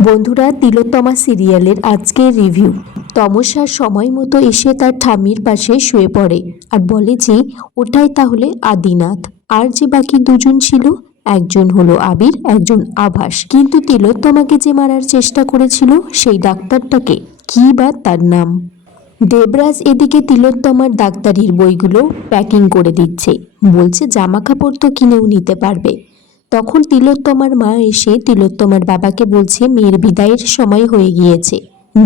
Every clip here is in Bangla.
বন্ধুরা, তিলোত্তমা সিরিয়ালের আজকের রিভিউ। তমসা সময় মতো এসে তার ঠাম্মির পাশে শুয়ে পড়ে আর বলে যে ওটাই তাহলে আদিনাথ, আর যে বাকি দুজন ছিল, একজন হলো আবির, একজন আভাস। কিন্তু তিলোত্তমাকে যে মারার চেষ্টা করেছিল সেই ডাক্তারটাকে কি বা তার নাম? দেবরাজ এদিকে তিলোত্তমার ডাক্তারির বইগুলো প্যাকিং করে দিচ্ছে, বলছে জামা কাপড় তো কিনেও নিতে পারবে। তখন তিলোত্তমার মা এসে তিলোত্তমার বাবাকে বলছে মেয়ের বিদায়ের সময় হয়ে গিয়েছে,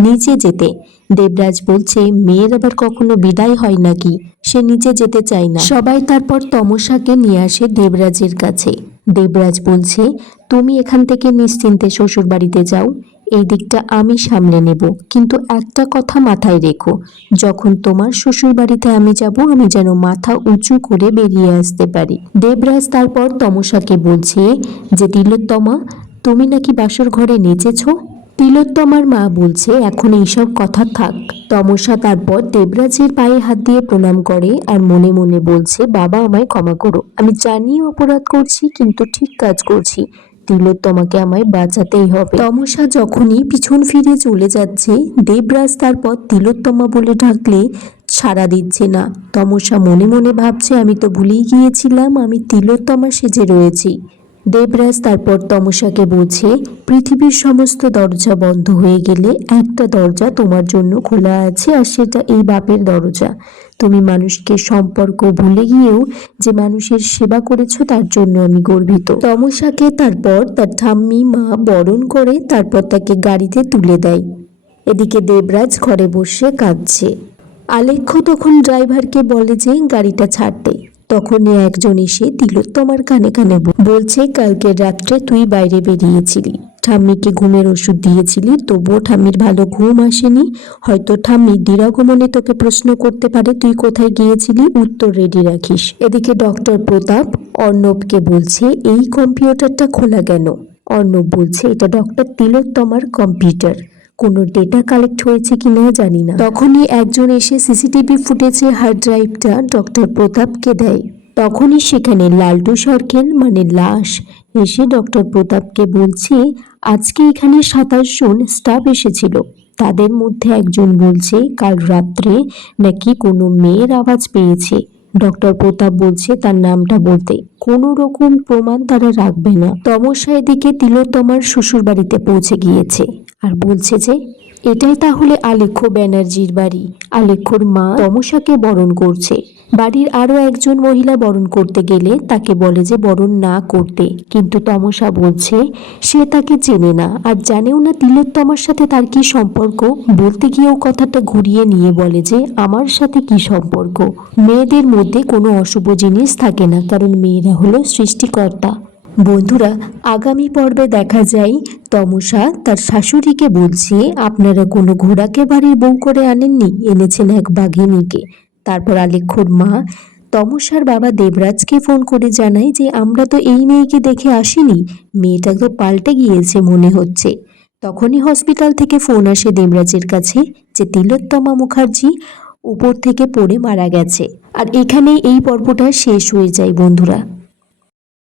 নিচে যেতে। দেবরাজ বলছে মেয়ের আবার কখনো বিদায় হয় নাকি, সে নিচে যেতে চায় না। সবাই তারপর তমসাকে নিয়ে আসে দেবরাজের কাছে। দেবরাজ বলছে তুমি এখান থেকে নিশ্চিন্তে শ্বশুর বাড়িতে যাও, এই দিকটা আমি সামলে নেব, কিন্তু একটা কথা মাথায় রেখো, যখন তোমার শ্বশুর বাড়িতে আমি যাব আমি যেন মাথা উঁচু করে বেরিয়ে আসতে পারি। দেবরাজ তারপর তমসাকে বলছে যে তিলোত্তমা, তুমি নাকি বাসর ঘরে নেচেছো। তিলোত্তমার মা বলছে এখন এইসব কথা থাক। তমসা তারপর দেবরাজের পায়ে হাত দিয়ে প্রণাম করে আর মনে মনে বলছে বাবা আমায় ক্ষমা করো, আমি জানি অপরাধ করছি কিন্তু ঠিক কাজ করছি, তিলোত্তমাকে আমায় বাঁচাতেই হবে। তমসা যখনই পিছন ফিরে চলে যাচ্ছে, দেবরাজ তারপর তিলোত্তমা বলে ডাকলে সাড়া দিচ্ছে না। তমসা মনে মনে ভাবছে আমি তো ভুলেই গিয়েছিলাম আমি তিলোত্তমা সেজে রয়েছি। দেবরাজ তারপর তমসাকে বলছে পৃথিবীর সমস্ত দরজা বন্ধ হয়ে গেলে একটা দরজা তোমার জন্য খোলা আছে, আর সেটা এই বাপের দরজা। তুমি মানুষকে সম্পর্ক ভুলে গিয়েও যে মানুষের সেবা করেছো তার জন্য আমি গর্বিত। তমসাকে তারপর তার ঠাম্মি মা বরণ করে তারপর তাকে গাড়িতে তুলে দেয়। এদিকে দেবরাজ ঘরে বসে কাঁদছে। আলেখ্য তখন ড্রাইভারকে বলে যে গাড়িটা ছাড়তে। তখনই একজন এসে তিলোত্তমার কানে কানে বলছে কালকে রাত্রে তুই বাইরে বেরিয়েছিলি, ঠাম্মিকে ঘুমের ওষুধ দিয়েছিলি, তবুও ঠাম্মির ভালো ঘুম আসেনি। হয়তো ঠাম্মি দিরাগমনে তোকে প্রশ্ন করতে পারে তুই কোথায় গিয়েছিলি, উত্তর রেডি রাখিস। এদিকে ডক্টর প্রতাপ অর্ণবকে বলছে এই কম্পিউটারটা খোলা কেন? অর্ণব বলছে এটা ডক্টর তিলোত্তমার কম্পিউটার, কোনো ডেটা কালেক্ট হয়েছে কিনা জানি না। তখনই একজন এসে সিসিটিভি ফুটেজে হার্ড ড্রাইভটা ডক্টর প্রতাপকে দেয়। তখনই সেখানে লালটু সরকেল মানে লাশ এসে ডক্টর প্রতাপকে বলছে আজকে এখানে 27 জন স্টাফ এসেছিল, তাদের মধ্যে একজন বলছে কাল রাত্রে নাকি কোনো মেয়ের আওয়াজ পেয়েছে। ডক্টর প্রতাপ বলছে তার নামটা বলতে, কোনো রকম প্রমাণ তারা রাখবে না। তমসা এদিকে তিলোত্তমার শ্বশুর বাড়িতে পৌঁছে গিয়েছে আর বলছে যে এটাই তাহলে আলেখ্য ব্যানার্জির বাড়ি। আলেখ্যর মা তমসাকে বরণ করছে। বাড়ির আরো একজন মহিলা বরণ করতে গেলে তাকে বলে যে বরণ না করতে, কিন্তু তমসা বলছে সে তাকে চেনে না আর জানেও না তিলোত্তমার সাথে তার কি সম্পর্ক। বলতে গিয়েও কথাটা ঘুরিয়ে নিয়ে বলে যে আমার সাথে কি সম্পর্ক, মেয়েদের মধ্যে কোনো অশুভ জিনিস থাকে না, কারণ মেয়েরা হলো সৃষ্টিকর্তা। বন্ধুরা, আগামী পর্বে দেখা যায় তমসা তার শাশুড়িকে বলছে আপনারা কোনো ঘোড়াকে বাড়ির বউ করে আনেননি, এনেছেন এক বাঘিনীকে। তারপর আলেখ্যর মা তমসার বাবা দেবরাজকে ফোন করে জানায় যে আমরা তো এই মেয়েকে দেখে আসিনি, মেয়েটা তো পাল্টে গিয়েছে মনে হচ্ছে। তখনই হসপিটাল থেকে ফোন আসে দেবরাজের কাছে যে তিলোত্তমা মুখার্জি উপর থেকে পড়ে মারা গেছে। আর এখানেই এই পর্বটা শেষ হয়ে যায় বন্ধুরা।